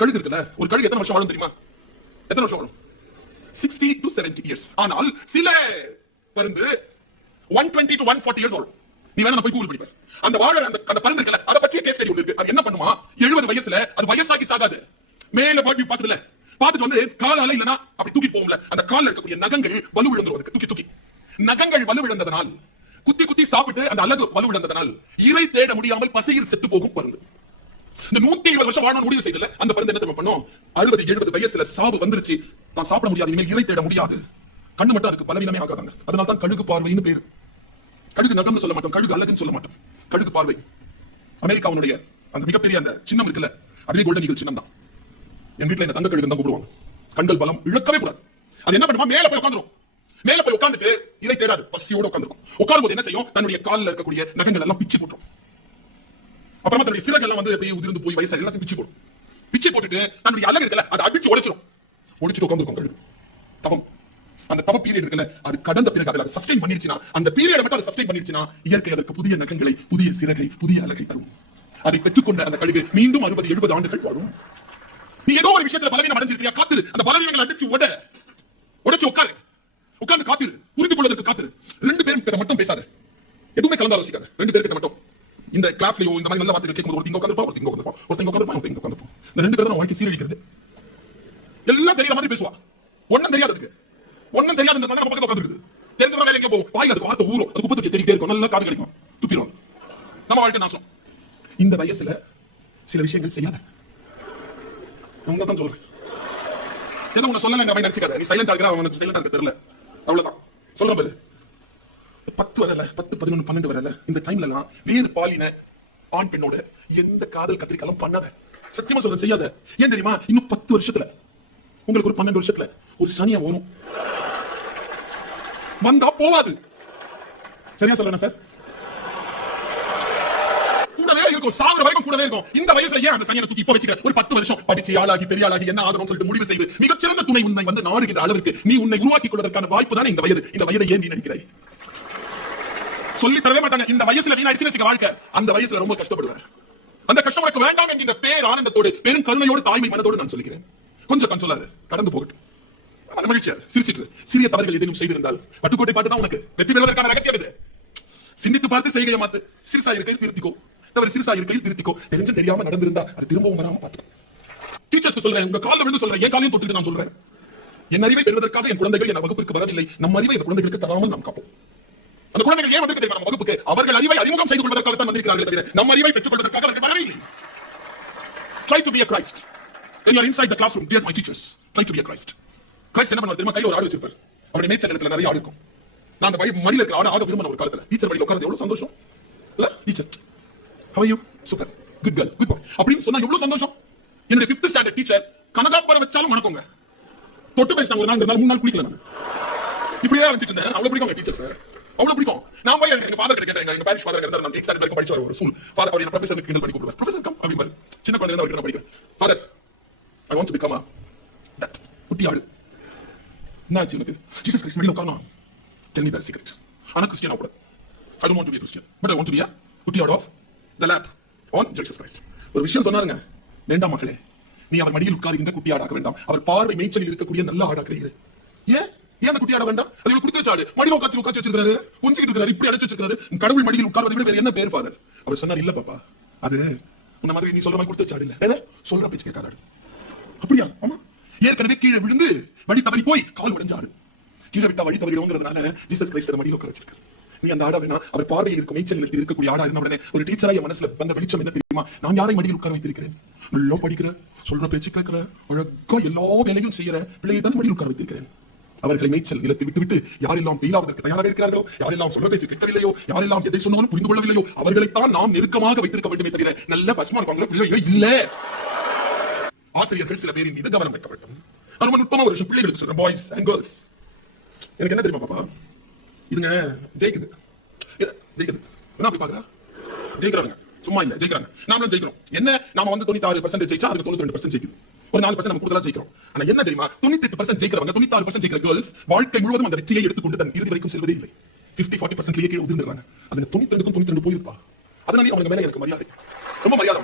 கழுகு இருக்குல்ல, ஒரு கழுகு எத்தனை வருஷம் வாழும் தெரியுமா? எத்தனை வருஷம் வாழும்? 60 to 70 years. ஆனால் சில பருந்து 120 to 140 years வாழும். நீ வேணா போய் கூகுள் பண்ணி பாரு. அந்த வாழ அந்த பருந்து இருக்குல்ல, அத பற்றிய கேஸ் ஸ்டடி ஒன்று இருக்கு. அது என்ன பண்ணுமா, 70 வயசுல அது வயசாகி சாகாது. மேல பாடி பாத்துல பாத்துட்டு வந்து காலால இல்லனா அப்படி தூக்கி போகும்ல, அந்த கால்ல இருக்கக்கூடிய நகங்கள் வலு விழுந்துரும். அதுக்கு தூக்கி தூக்கி நகங்கள் வலு விழுந்ததனால், குத்தி குத்தி சாப்பிட்டு அந்த அலகு வலு விழுந்ததனால் இறை தேட முடியாமல் பசியில் செத்து போகும் பருந்து. இந்த 120 வருஷம் வாழணும் முடிவு செய்தல அந்த பருந்து என்ன பண்ணும், 60 70 வயசுல சாவு வந்துருச்சு, தான் சாப்பிட முடியாது, இனிமேல் இறை தேட முடியாது, கண்ணு மட்டும் அதுக்கு பலவீனமே ஆகாதாங்க. அதனால தான் கழுகு பார்வைன்னு பேரு. கழுகு நகம்னு சொல்ல மாட்டோம், கழுகு அழகுன்னு சொல்ல மாட்டோம், கழுகு பார்வை. அமெரிக்காவுடைய அந்த மிகப்பெரிய அந்த சின்னம் இருக்குல்ல, அதுவே கோல்டன் ஈகிள் சின்னம் தான். என் வீட்டுல இந்த தங்க கழுகு தான் கூப்பிடுவாங்க. கண்கள் பலம் இழக்கவே கூடாது. அது என்ன பண்ணுமா, மேல போய் உட்காந்துரும். மேல போய் உட்காந்துட்டு இதை தேடாது, பசியோட உட்காந்துருக்கும். உட்காரும் போது என்ன செய்யும், தன்னுடைய காலில் இருக்கக்கூடிய நகங்கள் எல்லாம் பிச்சு போட்டுரும். அப்புறமா தன்னுடைய சிறகெல்லாம் வந்து அப்படியே உதிர்ந்து போய் வயசு எல்லாத்தையும் பிச்சு போடும். பிச்சு போட்டுட்டு தன்னுடைய அழகு இருக்கல அதை அடிச்சு உடைச்சிடும். உடைச்சிட்டு உட்காந்துருக்கும் கழுகு. தவம், அந்த தவ பீரியட் இருக்குல்ல, அது கடந்த பிறகு அதை சஸ்டெயின் பண்ணிடுச்சுனா, அந்த பீரியட் மட்டும் அதை சஸ்டெயின் பண்ணிடுச்சுனா, இயற்கை அதற்கு புதிய நகங்களை, புதிய சிறகை, புதிய அழகை தரும். அதை பெற்றுக்கொண்ட அந்த கழுகு மீண்டும் 60 70 ஆண்டுகள் வாழும். நீ ஏதோ ஒரு விஷயத்துல பலவீனம் அடைஞ்சிருக்கியா, காத்துரு. அந்த பலவீனங்களை அடிச்சு உடைச்சு உட்காரு, உட்கார்ந்து காத்துரு, புரிந்து கொள்வதற்கு காத்துரு. 2 பேரும் கிட்ட மட்டும் பேசாத, எதுவுமே கலந்து ஆலோசிக்காத. 2 பேர் கிட்ட மட்டும் இந்த கிளாஸ்லயோ இந்த மாதிரி நல்ல வார்த்தைகள் கேட்கும்போது ஒருத்தங்க உட்காந்துப்பா, ஒருத்தங்க உட்காந்துப்பா, ஒருத்தங்க உட்காந்துப்பா, ஒருத்தங்க உட்காந்துப்பா. இந்த 2 பேரும் வாழ்க்கை சீரழிக்கிறது. எல்லாம் தெரியற மாதிரி பேசுவா, ஒன்னும் தெரியாததுக்கு, ஒன்னும் தெரியாத நம்ம பக்கத்துல உட்காந்துருக்கு. தெரிஞ்சவங்க வேலை எங்கே போகும், வாயில அது வார்த்தை ஊரும், அது குப்பத்துக்கு தேடிட்டே இருக்கும், நல்லா காது கிடைக்கும், துப்பிடுவோம், நம்ம வாழ்க்கை நாசம். இந்த வயசுல சில விஷயங்கள் செய்யாத. உன்னதான் சொல்றேன், ஏதோ உன்னை சொல்லல நினைச்சுக்காத. நீ சைலண்டா இருக்கிற, அவனுக்கு சைலண்டா இருக்க தெரியல, அவ்வளவுதான் சொல்ற பாரு. 10 வரல, 10 11 12 வரல, இந்த டைம்ல எல்லாம் வேறு பாலின ஆண் பெண்ணோட எந்த காதல் கத்திரிக்காலும் பண்ணாத. சத்தியமா சொல்ல செய்யாத. ஏன் தெரியுமா, இன்னும் 10 வருஷத்துல உங்களுக்கு ஒரு 12 வருஷத்துல ஒரு சனியா வரும், வந்தா போவாது. சரியா சொல்றேன் சார்? கூடவே இருக்கும், சாகுற வரைக்கும் கூடவே இருக்கும். இந்த வயசுல ஏன் அந்த சனியை தூக்கி இப்ப வச்சுக்க? ஒரு 10 வருஷம் படிச்சு ஆளாகி பெரிய ஆளாகி என்ன ஆகணும்னு சொல்லிட்டு முடிவு செய்து மிகச்சிறந்த துணை உன்னை வந்து நாடுகின்ற அளவிற்கு நீ உன்னை உருவாக்கிக் கொள்வதற்கான வாய்ப்பு தானே இந்த வயது. இந்த வயதை ஏன் நீ நினைக்கிறாய்? சொல்லி தரவே மாட்டாங்க. இந்த வயசுல வீணாயிடுச்சு வச்சுக்க வாழ்க்கை, அந்த வயசுல ரொம்ப கஷ்டப்படுவேன். அந்த கஷ்டம் உனக்கு வேண்டாம் என்கின்ற பேர் ஆனந்தத்தோடு, பெரும் கருணையோடு, தாய்மை மனதோடு நான் சொல்லுகிறேன். கொஞ்சம் கண்சொல்லாரு, கடந்து போகட்டும். அந்த மகிழ்ச்சியா சிரிச்சிட்டு, சிறிய தவறுகள் எதையும் செய்திருந்தால் பட்டுக்கோட்டை பாட்டு தான் உனக்கு வெற்றி பெறுவதற்கான ரகசியம் இது. சிந்தித்து பார்த்து செய்கையை மாத்து. சிறுசா இருக்கையில் திருத்திக்கோ, தவறு சிறுசா இருக்கையில் திருத்திக்கோ. தெரிஞ்சு தெரியாம நடந்திருந்தா அது திரும்பவும் வராம பார்த்துக்கோ. டீச்சர்ஸ்க்கு சொல்றேன், உங்க காலில் விழுந்து சொல்றேன், என் காலையும் தொட்டுட்டு நான் சொல்றேன், என் அறிவை பெறுவதற்காக என் குழந்தைகள் என் வகுப்பிற்கு வரவில்லை. நம்ம அறிவை இந்த குழந்தைகளுக்கு தராமல் நாம் காப்போம். அந்த குழந்தைகள் ஏன் வந்து தெரியுமா நம்ம வகுப்புக்கு? அவர்கள் அறிவை அறிமுகம் செய்து கொள்வதற்காக தான் வந்திருக்கிறார்கள் தவிர நம்ம அறிவை பெற்றுக் கொள்வதற்காக அவர்கள் வரவில்லை. Try to be a Christ. When you are inside the classroom, dear my teachers, try to be a Christ. Christ என்ன பண்ணுவார் தெரியுமா? கையில ஒரு ஆடு வச்சிருப்பார். அவருடைய மேச்சகத்துல நிறைய ஆடு இருக்கும். நான் அந்த மடியில இருக்கிற ஆட விரும்பின ஒரு காலத்துல டீச்சர் மடியில உட்கார்றது எவ்வளவு சந்தோஷம் இல்ல? Teacher, how are you? Super. Good girl. Good boy. அப்படின்னு சொன்னா எவ்வளவு சந்தோஷம். என்னுடைய 5th ஸ்டாண்டர்ட் டீச்சர் கனகாப்பரம் வச்சாலும் வணக்கங்க. தொட்டு பேசினாங்க, ஒரு நாள் 2 நாள் 3 நாள் குளிக்கல. நான் இப்படியே வச்சிட்டு இருந்தேன். அவ்வளவு பிடிக்கும் டீச்சர்ஸ், அவ்வளவு பிடிக்கும். நான் போய் எங்க ஃபாதர் கிட்ட கேட்டேன், எங்க பேரிஷ் ஃபாதர் இருந்தார், நான் 8th ஸ்டாண்டர்ட் வரைக்கும் படிச்ச ஒரு ஸ்கூல் ஃபாதர். அவர் என்ன ப்ரொஃபசர் கிண்டல் பண்ணி கூப்பிடுவார், ப்ரொஃபசர் கம் அப்படிம்பாரு. சின்ன குழந்தைங்க அவர்கிட்ட படிக்கிறேன். Father, I want to become that குட்டி ஆடு. என்னாச்சு உனக்கு? ஜீசஸ் கிறிஸ்ட் மடியில உட்காரணும். Tell me the secret. ஆனா கிறிஸ்டியன் ஆகக்கூடாது. I don't want to be a Christian, but I want to be a குட்டி ஆடு of the lap on Jesus Christ. ஒரு விஷயம் சொன்னாருங்க, வேண்டாம் மகளே, நீ அவர் மடியில் உட்காருகின்ற குட்டி ஆடாக்க வேண்டாம், அவர் பார்வை மேய்ச்சலில் இருக்கக்கூடிய நல்ல ஆடாக்குறீங்க. ஏன் அந்த குட்டி ஆட வேண்டாம்? அது குடுத்து வச்சாடு மடியில் உட்காந்து வச்சிருக்காரு, கொஞ்சிட்டு இருக்காரு, இப்படி அடைச்சு வச்சிருக்காரு. கடவுள் மடியில் உட்கார்வதை விட வேற என்ன பேர் ஃபாதர்? அவர் சொன்னார், இல்ல பாப்பா, அது உன்ன மாதிரி நீ சொல்ற மாதிரி கொடுத்து வச்சாடு இல்ல, சொல்ற பேச்சு கேட்காதாடு. அப்படியா? ஆமா, ஏற்கனவே கீழே விழுந்து வழி தவறி போய் கால் உடைஞ்சாடு. கீழே விட்டா வழி தவறிடுங்கிறதுனால ஜீசஸ் கிரைஸ்ட் மடியில் உட்கார வச்சிருக்காரு. நீ அந்த ஆடா வேணா, அவர் பார்வையில் இருக்கும் மேய்ச்சல் இருக்கக்கூடிய ஆடா இருந்த உடனே ஒரு டீச்சரா என் மனசுல வந்த வெளிச்சம் என்ன தெரியுமா? நான் யாரை மடியில் உட்கார வைத்திருக்கிறேன்? நல்லா படிக்கிற, சொல்ற பேச்சு கேட்கிற, அழகா எல்லா வேலையும் செய்யற பிள்ளையை தான் மடியில் உட்கார வைத்திருக்கிறேன். அவர்களை மேய்ச்சல் நிலத்தை விட்டுவிட்டு யாரெல்லாம் பெயிலாவதற்கு தயாராக இருக்கிறார்களோ, யாரெல்லாம் சொல்ல பேச்சு கேட்கவில்லையோ, யாரெல்லாம் எதை சொன்னாலும் புரிந்து கொள்ளவில்லையோ, அவர்களைத்தான் நாம் நெருக்கமாக வைத்திருக்க வேண்டுமே தவிர நல்ல ஃபர்ஸ்ட் மார்க் வாங்குற பிள்ளையோ இல்ல. ஆசிரியர்கள் சில பேரின் மீது கவனம் வைக்க வேண்டும். ரொம்ப நுட்பமா ஒரு விஷயம் பிள்ளைகளுக்கு சொல்றேன், பாய்ஸ் அண்ட் கேர்ள்ஸ். எனக்கு என்ன தெரியுமா பாப்பா, இதுங்க ஜெயிக்குது என்ன அப்படி பாக்குறா? ஜெயிக்கிறாங்க, சும்மா இல்ல, ஜெயிக்கிறாங்க. நாமளும் ஜெயிக்கிறோம். என்ன, நாம வந்து 96% ஜெயிச்சா அதுக்கு 92% ஜெயிக்குது. ஒரு 4% நம்ம கூடுதலா ஜெயிக்கிறோம். ஆனா என்ன தெரியுமா, 98% ஜெயிக்கிறவங்க, 96% ஜெயிக்கிற கேர்ள்ஸ் வாழ்க்கை முழுவதும் அந்த வெற்றியை எடுத்துக்கொண்டு தன் இறுதி வரைக்கும் செல்வதே இல்லை. 50-40% கீழே உதிர்ந்துறாங்க. அதுங்க 92 போயிருப்பா. அதனால அவங்க மேல எனக்கு மரியாதை, ரொம்ப மரியாதை.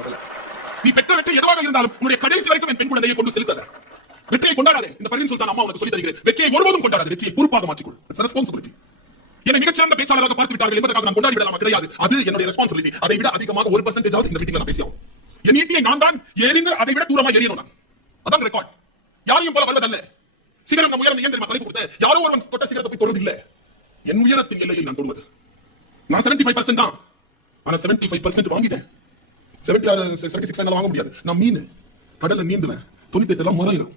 நீ பெற்ற வெற்றி எதுவாக இருந்தாலும் உன்னுடைய கடைசி வரைக்கும் என் பெண் குழந்தையை கொண்டு செலுத்தாத. வெற்றியை கொண்டாடாதே. இந்த பர்வீன் சுல்தான் அம்மா உனக்கு சொல்லி தருகிறேன். வெற்றியை ஒருபோதும் கொண்டாடாது. வெற்றியை பொறுப்பாக மாற்றிக்கொள். It's responsibility. என்னை மிகச்சிறந்த பேச்சாளராக பார்த்து விட்டார்கள் என்பதற்காக நான் கொண்டாடி விடலாமா? கிடையாது. அது என்னுடைய ரெஸ்பான்சிபிலிட்டி. அதை விட அதிகமாக 1% ஆவது இந்த மீட்டிங்ல நான் பேசியாகும். என் ஈட்டியை நான் தான் எரிந்து அதை விட தூரமா எரியணும். நான் அதான் ரெக்கார்ட். யாரையும் போல வல்லதல்ல. சிகரம் நம் உயரம் ஏன் தெரியுமா? தலைப்பு கொடுத்த யாரோ ஒருவன் தொட்ட சிகரத்தை போய் தொடுவதில்லை. என் உயரத்தின் எல்லையில் நான் தொடுவது. நான் 75% தான். ஆனா 75% வாங்கிட்டேன். 76 வாங்க முடியாது. நான் மீன் கடல்ல நீந்துவேன். 98 எல்லாம் மறையும்.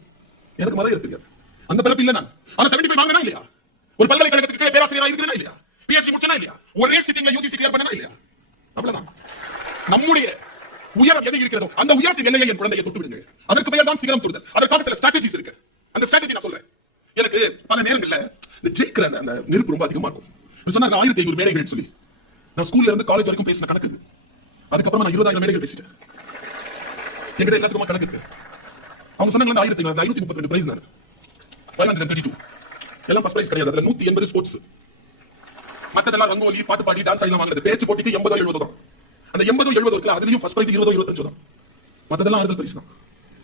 எனக்கு மறைய தெரியாது. அந்த பிறப்பு இல்ல நான். ஆனா 75 வாங்கினா இல்லையா? ஒரு பல்கலைக்கழகத்துக்கு கீழே பேராசிரியரா இருக்கிறேனா இல்லையா? பிஹெச்டி முடிச்சனா இல்லையா? ஒரே சிட்டிங்ல யூஜிசி கிளியர் பண்ணனா இல்லையா? அவ்வளவுதான். நம்முடைய உயரம் எது இருக்கிறதோ அந்த உயரத்தின் எல்லையை என் குழந்தையை தொட்டு விடுங்க. அதற்கு பெயர் தான் சிகரம் தொடுதல். அதற்காக சில ஸ்ட்ராட்டஜிஸ் இருக்கு. அந்த ஸ்ட்ராட்டஜி நான் சொல்றேன். எனக்கு பல நேரங்கள்ல இந்த ஜெயிக்கிற அந்த நெருப்பு ரொம்ப அதிகமா இருக்கும். சொன்னாங்க 1500 மேடைகள் சொல்லி. நான் ஸ்கூல்ல இருந்து காலேஜ் வரைக்கும் பேசின கணக்கு. அதுக்கப்புறம் நான் 20000 மேடைகள் பேசிட்டேன். என்கிட்ட எல்லாத்துக்குமா கணக்கு இருக்கு. அவங்க சொன்னாங்க 1532 பிரைஸ் நான் 532 எல்லாம் ஃபர்ஸ்ட் பிரைஸ் கிடையாது. அதுல 180 ஸ்போர்ட்ஸ். மத்ததெல்லாம் ரங்கோலி, பாட்டு பாடி, டான்ஸ் ஆடிலாம் வாங்குறது. பேச்சு போட்டிக்கு 80 70 தான். அந்த 80 70 இருக்குல அதுலயும் ஃபர்ஸ்ட் பிரைஸ் 20 25 தான். மத்ததெல்லாம் ஆறுதல் பரிசு தான்.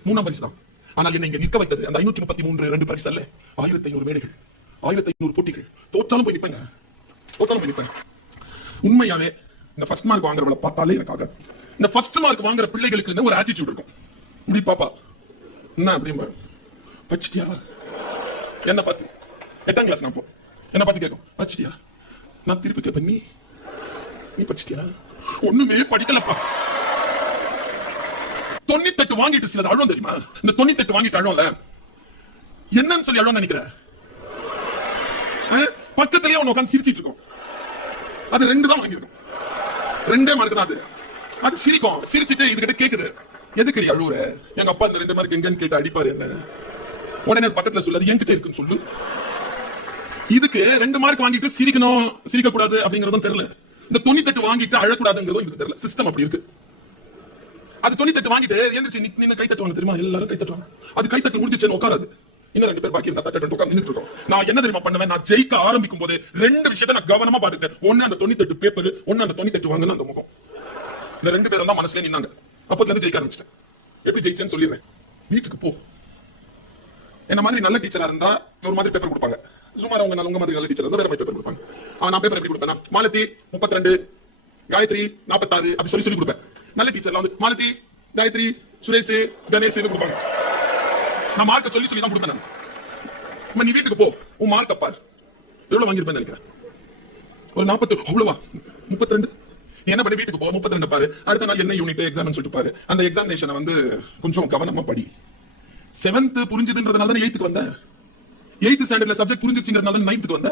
3ஆம் பரிசு தான். ஆனால் என்னை இங்க நிற்க வைத்தது அந்த 533 2 பரிசு அல்ல. 1500 மேடைகள், 1500 போட்டிகள். தோற்றாலும் போய் நிப்பேங்க. தோற்றாலும் போய் நிப்பேன். உண்மையாவே இந்த ஃபர்ஸ்ட் மார்க் வாங்குறவளை பார்த்தாலே எனக்கு ஆகாது. இந்த ஃபர்ஸ்ட் மார்க் வாங்குற பிள்ளைகளுக்கு ஒரு ஆட்டிடியூட் இருக்கும். இப்படி பாப்பா என்ன அப்படிமா படிச்சிட்டியா? என்ன பார்த்து 8ஆம் கிளாஸ் நான் போ என்ன பார்த்து கேட்கும் படிச்சிட்டியா? நான் திருப்பி கேட்பேன் நீ படிச்சிட்டியா? ஒண்ணுமே படிக்கலப்பா. 98 வாங்கிட்டு சிலது அழுவம் தெரியுமா? இந்த 98 வாங்கிட்டு அழுவல என்னன்னு சொல்லி அழுவம் நினைக்கிற? பக்கத்திலேயே ஒன்னு உட்காந்து சிரிச்சிட்டு இருக்கும். அது 2 தான் வாங்கிருக்கும். 2 மார்க் தான் அது. அது சிரிக்கும். சிரிச்சிட்டு இதுகிட்ட கேக்குது எதுக்கு அழுவுற? எங்க அப்பா இந்த 2 மார்க் எங்கன்னு கேட்டு அடிப்பாரு என்ன? உடனே பக்கத்துல சொல்லு அது என்கிட்ட இருக்குன்னு சொல்லு. இதுக்கு 2 மார்க் வாங்கிட்டு சிரிக்கணும் சிரிக்க கூடாது அப்படிங்கறதும் தெரியல. இந்த 98 வாங்கிட்டு அழக்கூடாதுங்கிறதும் எனக்கு தெரியல. சிஸ்டம் அப்படி இருக்கு. அது 98 வாங்கிட்டு எந்திரிச்சு நின்னு கை தட்டுவாங்க தெரியுமா? எல்லாரும் கை தட்டுவாங்க. அது கை தட்டு முடிஞ்சிச்சு உட்காராது. இன்னும் 2 பேர் பாக்கி இருந்தா தட்டு உட்கார்ந்து நின்னுட்டு இருக்கோம். நான் என்ன தெரியுமா பண்ணுவேன்? நான் ஜெயிக்க ஆரம்பிக்கும் போது 2 விஷயத்தை நான் கவனமா பாத்துட்டேன். ஒண்ணு அந்த 98 பேப்பர், ஒண்ணு அந்த 98 வாங்கின அந்த முகம். இந்த 2 பேரும் தான் மனசுல நின்னாங்க. அப்பத்துல இருந்து ஜெயிக்க ஆரம்பிச்சிட்டேன். எப்படி ஜெயிச்சேன்னு சொல்லிடுறேன். வீட்டுக்கு போ. என்ன மாதிரி நல்ல டீச்சரா இருந்தா ஒரு மாதிரி பேப்பர் கொடுப்பாங்க. சுமார் அவங்க உங்க மாதிரி நல்ல டீச்சர் இருந்தா வேற மாதிரி பேப்பர் கொடுப்பாங்க. நான் பேப்பர் எப்படி கொடுப்பேன்? மாலதி 32, காயத்ரி 46 அப்படி சொல்லி சொல்லி கொடுப்பேன். நல்ல டீச்சர்ல வந்து மாலதி, காயத்ரி, சுரேஷ், கணேஷ் கொடுப்பாங்க. நான் மார்க்க சொல்லி சொல்லி தான் கொடுப்பேன். நீ வீட்டுக்கு போ, உன் மார்க் பார். எவ்வளவு வாங்கிருப்பேன்னு நினைக்கிறேன்? ஒரு 40 அவ்வளவா? 32 என்ன பண்ணி வீட்டுக்கு போ, 32 பாரு. அடுத்த நாள் என்ன யூனிட் எக்ஸாம் சொல்லிட்டு பாரு. அந்த எக்ஸாமினேஷனை வந்து கொஞ்சம் கவனமா படி. 7th புரிஞ்சதுன்றதுனால தான் 8th வந்த. 8th ஸ்டாண்டர்ட்ல சப்ஜெக்ட் புரிஞ்சிருச்சுங்கிறதுனால தான் 9th வந்த.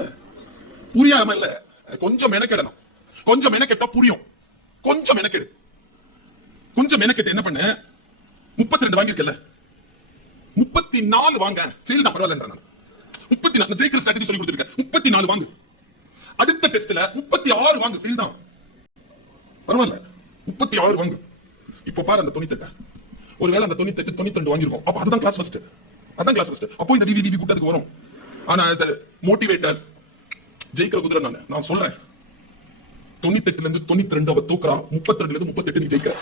புரியாம இல்ல, கொஞ்சம் மெனக்கெடணும். கொஞ்சம் மெனக்கெட்டா புரியும். கொஞ்சம் மெனக்கெடு. கொஞ்சம் மெனக்கெட்டு என்ன பண்ண? 32 வாங்கிருக்கல, 34 வாங்க. ஃபெயில் தான் பரவாயில்லைன்ற நான். 34 ஜெயிக்கிற ஸ்ட்ராட்டஜி சொல்லி கொடுத்துருக்கேன். 34 வாங்கு. அடுத்த டெஸ்ட்ல 36 வாங்கு. ஃபெயில் தான் பரவாயில்ல. 36 வாங்கு. இப்போ பாரு அந்த 98. ஒருவேளை அந்த 98 92 வாங்கிருக்கோம். அப்ப அதுதான் கிளாஸ் ஃபர்ஸ்ட். அதான் கிளாஸ் ஃபர்ஸ்ட். அப்போ இந்த டிவிடி கூட்டத்துக்கு வரும். ஆனா மோட்டிவேட்டர் ஜெயிக்கிற குதிரை நான் சொல்றேன். 98ல இருந்து 92 அவ தூக்குறா. 32ல இருந்து 38 நீ ஜெயிக்கிற.